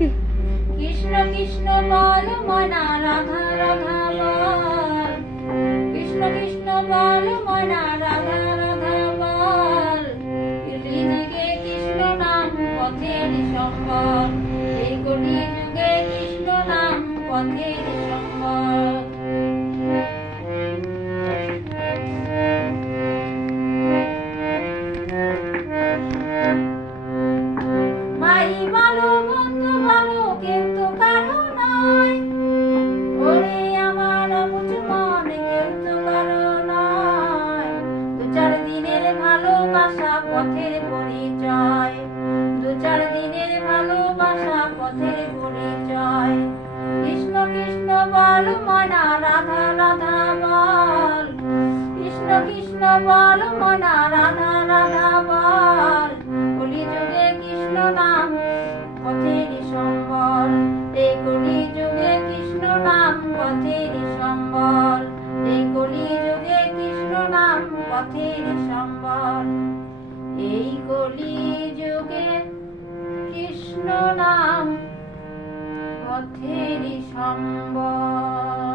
কৃষ্ণ কৃষ্ণ বল মনা রাধা রাধা বল, কৃষ্ণ কৃষ্ণ বল মনা রাধা রাধা বল। কলিযুগে কৃষ্ণ নাম পথের সম্বল, এই কলিযুগে কৃষ্ণ নাম পথের সম্বল। ভাই ভালো বন্ধু ভালো কেউ তো কারো নয়, ওরে আমার বুঝ মন কেউ তো কারো নয়। দু চার দিনের ভালোবাসা পথের পরিচয়, দু চার দিনের ভালোবাসা পথের পরিচয়। কৃষ্ণ কৃষ্ণ বল মনা রাধা রাধা বল, কৃষ্ণ কৃষ্ণ বল মনা রাধা রাধা বল। কলিযুগে কৃষ্ণ নাম পথের সম্বল, এই কলিযুগে কৃষ্ণ নাম পথের সম্বল, এই কলিযুগে কৃষ্ণ নাম পথের সম্বল। এই কলিযুগে কৃষ্ণ নাম পথের সম্বল।